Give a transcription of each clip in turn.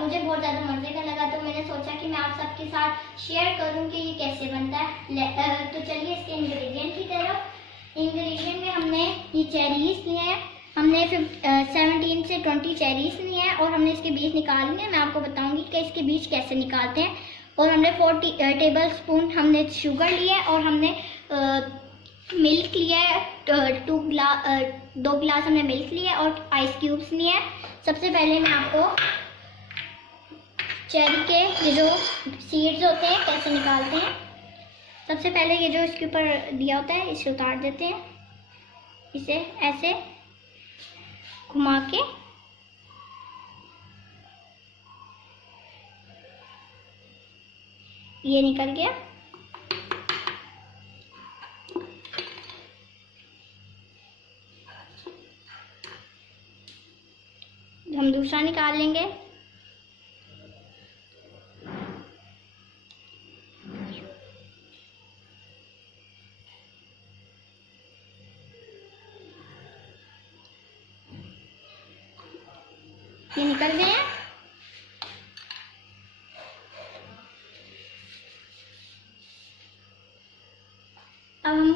मुझे बहुत ज़्यादा मज़े का लगा, तो मैंने सोचा कि मैं आप सबके साथ शेयर करूं कि ये कैसे बनता है। तो चलिए इसके इंग्रेडिएंट की तरफ। इंग्रेडिएंट में हमने ये चेरीज लिए हैं, हमने 17 से 20 चेरीज लिए हैं और हमने इसके बीज निकाल लिए हैं। मैं आपको बताऊंगी कि इसके बीज कैसे निकालते हैं। और हमने 4 टेबल स्पून हमने शुगर लिया है और हमने मिल्क लिया है, 2 गिलास हमने मिल्क लिया और आइस क्यूब्स लिए हैं। सबसे पहले मैं आपको चेरी के ये जो सीड्स होते हैं कैसे निकालते हैं। सबसे पहले ये जो इसके ऊपर दिया होता है इसे उतार देते हैं, इसे ऐसे घुमा के ये निकल गया। हम दूसरा निकाल लेंगे। ये निकल गए हैं। अब हम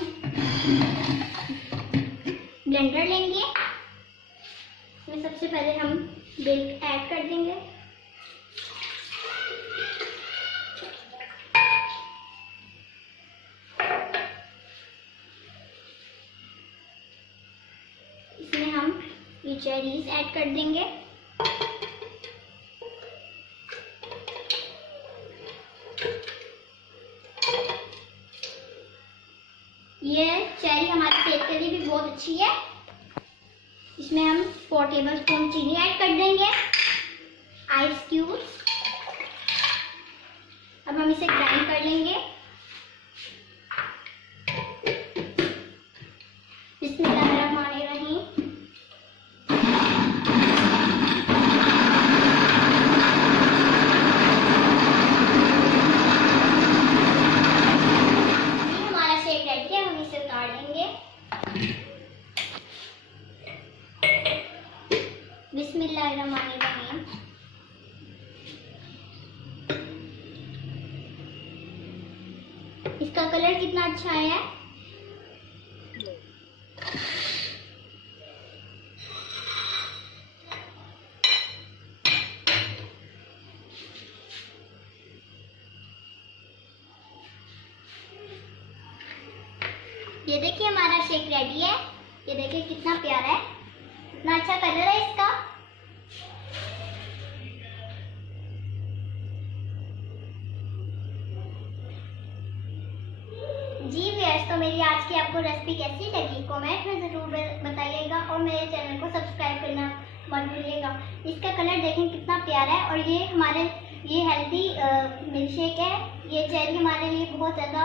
ब्लेंडर लेंगे, इसमें सबसे पहले हम मिल्क ऐड कर देंगे। इसमें हम ये चेरीज ऐड कर देंगे। ये चेरी हमारी सेहत के लिए भी बहुत अच्छी है। इसमें हम 4 टेबल स्पून चीनी ऐड कर देंगे, आइस क्यूब्स। अब हम इसे ग्राइंड कर लेंगे। बिस्मिल्लाहिर्रहमानिर्रहीम। हमारा शेक रेडी है, हम इसे उतार लेंगे। बिस्मिल्लाहिर्रहमानिर्रहीम। इसका कलर कितना अच्छा आया है। ये देखिए हमारा शेक रेडी है। ये देखिए कितना प्यारा है, कितना अच्छा कलर है इसका। जी व्यूअर्स, तो मेरी आज की आपको रेसिपी कैसी लगी कमेंट में ज़रूर बताइएगा और मेरे चैनल को सब्सक्राइब करना मत भूलिएगा। इसका कलर देखें कितना प्यारा है और ये हमारे ये हेल्दी मिल्क शेक है। ये चेरी हमारे लिए बहुत ज़्यादा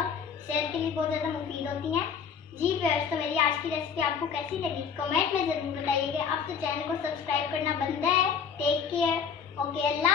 सेहत के लिए बहुत ज़्यादा मुफीद होती हैं। जी व्यूअर्स, तो मेरी आज की रेसिपी आपको कैसी लगी कमेंट में ज़रूर बताइएगा। अब तो चैनल को सब्सक्राइब करना बनता है। Take care. ओके, अल्लाह।